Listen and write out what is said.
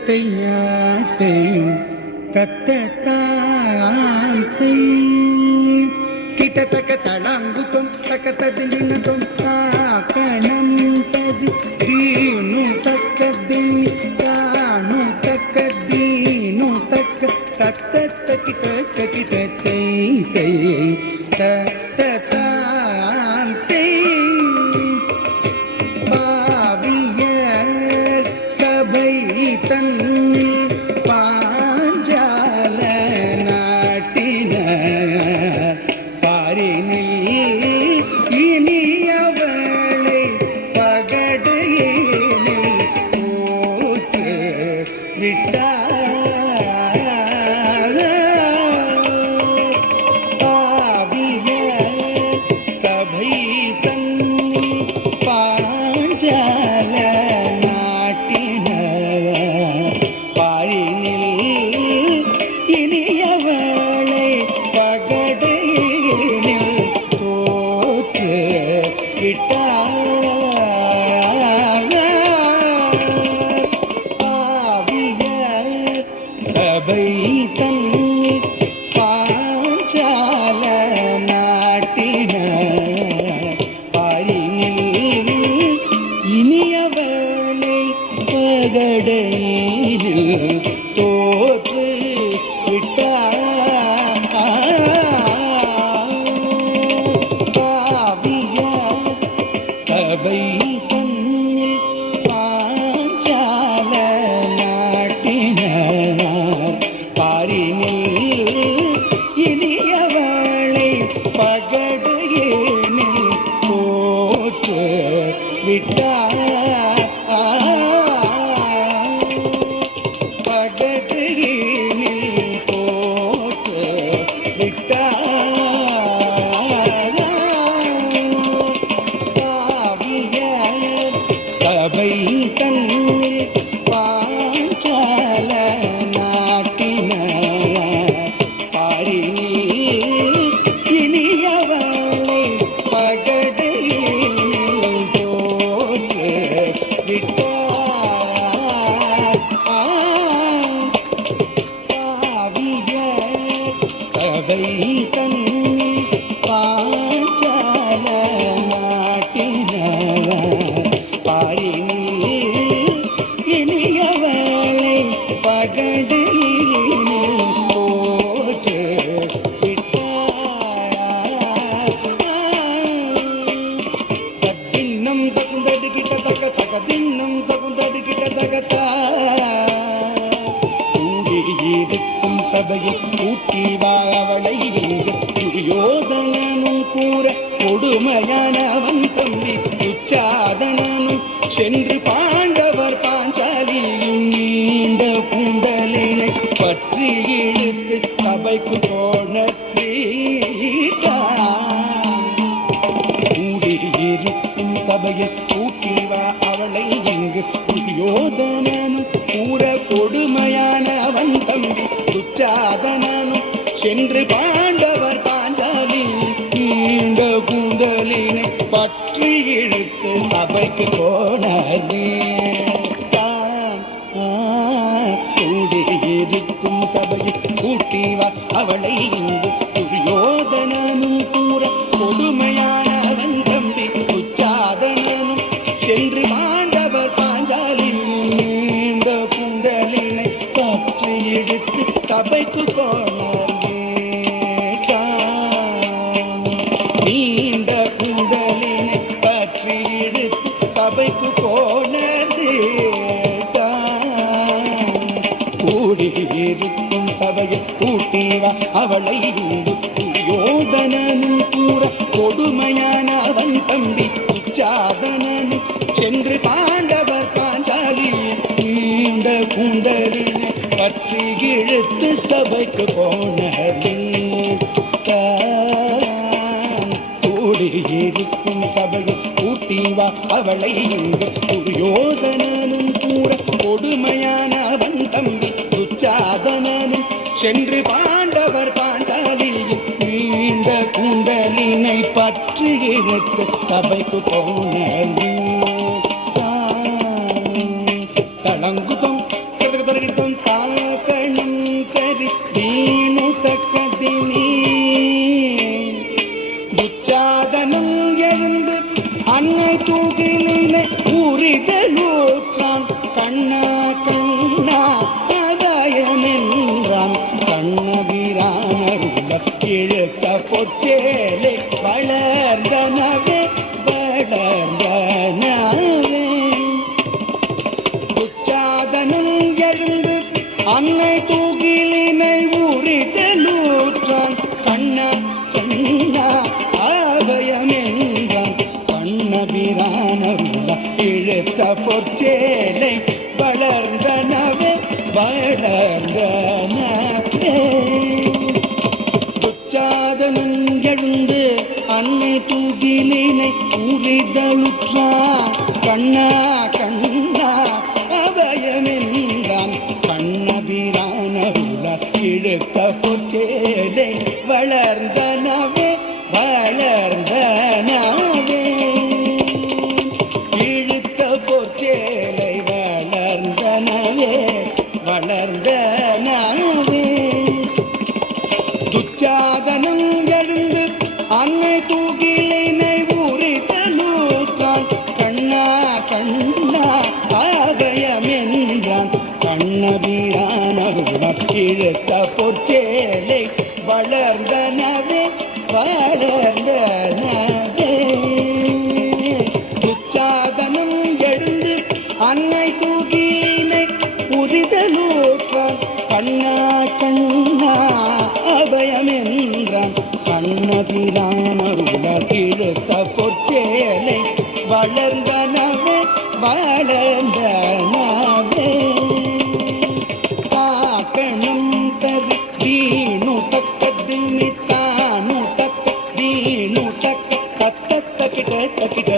தத்தையாட்டை தத்தத்தாத்தை கிட்டத்தக்க தளாங்குத்தம் தக்கத்ததிலினத்தம் தாக்கணம் ததி தீனு தக்கதீனு தக்கதீனு தக்க தத்த கிட்ட கிட்டத்தை தத்தத்தாத்தை தன் பாஞ்சால நாட்டின பாரினில் இனியவளை பகடையினில் போட்டு விட்டார் பாவிய சபை தன் பாஞ்சால தோற்று விட்டாவிய சபை தன்னில் பாஞ்சால நாட்டினார் பாரினில் இனியவளை பகடையேனில் தோற்று விட்டார் சபை தன்னில் பாஞ்சால நாட்டின பாரினில் இனியவளை பகடையில் தோற்று விட்டார் சபை தன்னில் பாஞ்சால நாட்டின பாரினில் இனியவளை பகடையில் போற்று விட்டார் தத்தின்னம் தகுந்தது கிட்ட தக்க தகதின்னம் தகுந்தது கிட்ட தகத்தா கூடியிருக்கும் சபையை கூட்டி வாழவளை துரியோதனனும் கூற கொடுமையானவன் தம்பி துச்சாதனனும் சென்று பாண்டவர் பாஞ்சாலியும் நீண்ட கூண்டலினை பற்றி இழுத்து சபைக்கு போன கூடியிருக்கும் சபையை கூட்டி வா அவளை இங்கு துரியோதனனும் கூற கொடுமையானவன் தம்பி துச்சாதனனும் சென்று பாண்டவர் பாஞ்சாலியும் நீண்ட கூண்டலினை பற்றி இழுத்து சபைக்கு போனே கூடியிருக்கும் சபையை கூட்டி வா அவளை இங்கு துரியோதனனும் கூற கொடுமையானவன் தம்பி துச்சாதனனும் சென்று பாண்டவர் பாஞ்சாலியும் நீண்ட கூண்டலினை பற்றி இழுத்து சபைக்கு போனே நீண்ட கூண்டலினை பற்றி இழுத்து சபைக்கு போனது கூடியிருக்கும் சபையை கூட்டி வா அவளை துரியோதனனும் கூற கொடுமையானவன் தம்பி துச்சாதனனும் சென்று பாண்டவர் பாஞ்சாலியும் நீண்ட கூந்தலினை பற்றி இழுத்து சபைக்கு போனலின் கூடியிருக்கும் சபையில் கூட்டிவா அவளை துரியோதனனும் கூட கொடுமையானவன் தம்பி துச்சாதனனும் சென்று பாண்டவர் பாண்டாளியில் நீண்ட கூந்தலினை பற்றி இழுத்து சபைக்கு போனலின் தளங்குதம் கதகதரிடம் சாக்கணும் கரி தீனு சக்கதினி துச்சாதனம் எழுந்து அன்னை தூகிலே ஊரிதலூற்றான் கண்ணா கண்ணா அதயமென்றான் கண்ணபிரானருள இழுத்த பொச்சேலை வளர்ந்தனவே வளர்ந்தனவே துச்சாதனம் எழுந்து அன்னை தூகிலினை ஊரிதலூற்றான் கண்ணா கண்ணா ஆபயமென்றான் கண்ணபிரானருள இழுத்த பொற்சேலை வளர்ந்தனவே வளர்ந்தனவே துச்சாதனம் எழுந்து அன்னை தூகிலினை ஊரிதலுற்றான் கண்ணா கண்ணா அபயமென்றான் கண்ணபிரானருள இழுத்த பொற்சேலை வளர்ந்தனவே வளர்ந்தனவே இழுத்த பொற்சேலை வளர்ந்தனவே வளர்ந்தனவே துச்சாதனம் எழுந்து அன்னை தூகிலினை ஊரிதலூற்றான் கண்ணா கண்ணா ஆபயமென்றான் கண்ணபிரானருள இழுத்த பொற்சேலை வளர்ந்தனவே வளர்ந்தனவே துச்சாதனம் எழுந்து அன்னை தூகிலினை ஊரிதலூற்றான் கண்ணா கண்ணா அபயமென்றான் கண்ணபிரானருள இழுத்த பொற்சேலை வளர்ந்தனவே வளர்ந்தனவே காக்கணும் தரு தீனு தக்கதினி தானு தக்க தீனு தக்க தக்க தக்கிட்ட தக்கிட்ட